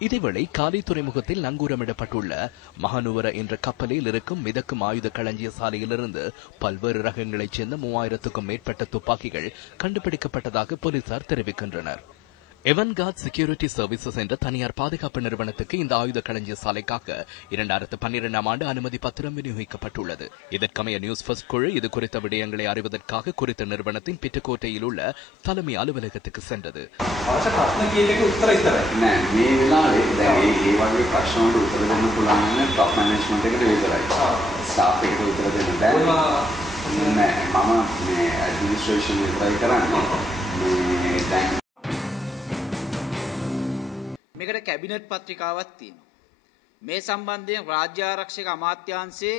இதேவேளை காலி துறைமுகத்தில் நங்கூரமிடப்பட்டுள்ள மகனுவர என்ற கப்பலில் இருக்கும் மிதக்கும் ஆயுத களஞ்சிய சாலையிலிருந்து பல்வேறு ரகங்களைச் சேர்ந்த மூவாயிரத்துக்கும் மேற்பட்ட துப்பாக்கிகள் கண்டுபிடிக்கப்பட்டதாக போலீசார் தெரிவிக்கின்றனர். எவன்கார்ட் செக்யூரிட்டி சர்வீசஸ் என்ற தனியார் பாதுகாப்பு நிறுவனத்துக்கு இந்த ஆயுத களஞ்சிய சாலைக்காக இரண்டாயிரத்து பன்னிரெண்டாம் ஆண்டு அனுமதி பத்திரம் விநியோகிக்கப்பட்டுள்ளது இதற்கமைய நியூஸ் ஃபர்ஸ்ட் குழு இது குறித்த விடயங்களை அறிவதற்காக குறித்த நிறுவனத்தின் பிட்டுக்கோட்டையில் உள்ள தலைமை அலுவலகத்துக்கு சென்றது අවශ්‍ය ප්‍රශ්න කීයක උත්තර ඉතරයි. නෑ මේ වෙලාවේ දැන් ඒ ඒ වගේ ප්‍රශ්න වලට උත්තර දෙන්න පුළුවන් නම් টপ මැනේජ්මන්ට් එකට විතරයි. ස්ටාෆ් එකට උත්තර දෙන්න බෑ. නෑ මම මේ ඇඩ්මිනිස්ට්‍රේෂන් විතරයි කරන්නේ. මේ දැන් මේකට කැබිනට් පත්‍රිකාවක් තියෙනවා. මේ සම්බන්ධයෙන් රාජ්‍ය ආරක්ෂක අමාත්‍යාංශයේ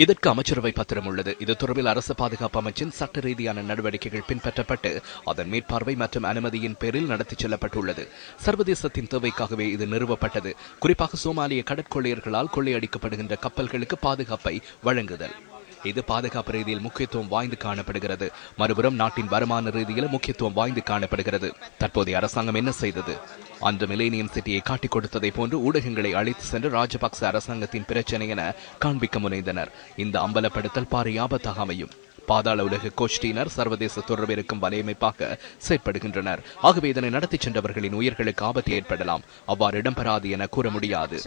இதற்கு அமைச்சரவை பத்திரம் உள்ளது இது தொடர்பில் அரசு பாதுகாப்பு அமைச்சின் சட்ட ரீதியான நடவடிக்கைகள் பின்பற்றப்பட்டு அதன் மேற்பார்வை மற்றும் அனுமதியின் பேரில் நடத்தி செல்லப்பட்டுள்ளது சர்வதேசத்தின் தேவைக்காகவே இது நிறுவப்பட்டது குறிப்பாக சோமாலிய கடற்கொள்ளையர்களால் கொள்ளையடிக்கப்படுகின்ற கப்பல்களுக்கு பாதுகாப்பை வழங்குதல் இது பாதுகாப்பு ரீதியில் முக்கியத்துவம் வாய்ந்து காணப்படுகிறது. மறுபுறம் நாட்டின் வருமான ரீதியில் முக்கியத்துவம் வாய்ந்து காணப்படுகிறது. தற்போதைய அரசாங்கம் என்ன செய்தது? அந்த மிலேனியம் சிட்டியை காட்டிக் கொடுத்ததை போன்று ஊடகங்களை அழைத்து சென்று ராஜபக்ச அரசாங்கத்தின் பிரச்சனை என காண்பிக்க முனைந்தனர். இந்த அம்பலப்படுத்தல் பாரிய ஆபத்தாக அமையும் பாதாள உலக கோஷ்டியினர் சர்வதேச தொடர்பு இருக்கும் வலையமைப்பாக செயற்படுகின்றனர். ஆகவே இதனை நடத்திச் சென்றவர்களின் உயிர்களுக்கு ஆபத்து ஏற்படலாம். அவ்வாறு இடம்பெறாது என கூற முடியாது.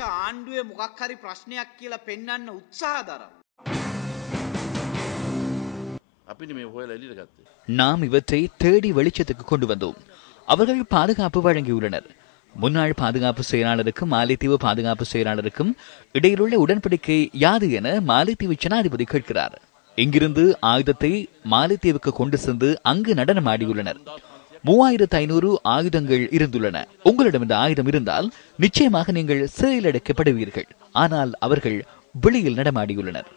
நாம் இவற்றை தேடி வெளிச்சத்துக்கு கொண்டு வந்தோம். அவர்கள் பாதுகாப்பு வழங்கியுள்ளனர். முன்னாள் பாதுகாப்பு செயலாளருக்கும் மாலைத்தீவு பாதுகாப்பு செயலாளருக்கும் இடையிலுள்ள உடன்படிக்கை யாது என மாலைத்தீவு ஜனாதிபதி கேட்கிறார். இங்கிருந்து ஆயுதத்தை மாலைத்தீவுக்கு கொண்டு சென்று அங்கு நடனம் ஆடியுள்ளனர். மூவாயிரத்து ஐநூறு ஆயுதங்கள் இருந்துள்ளன. உங்களிடம் இந்த ஆயுதம் இருந்தால் நிச்சயமாக நீங்கள் சிறையில் அடைக்கப்படுவீர்கள். ஆனால் அவர்கள் வெளியில் நடமாடியுள்ளனர்.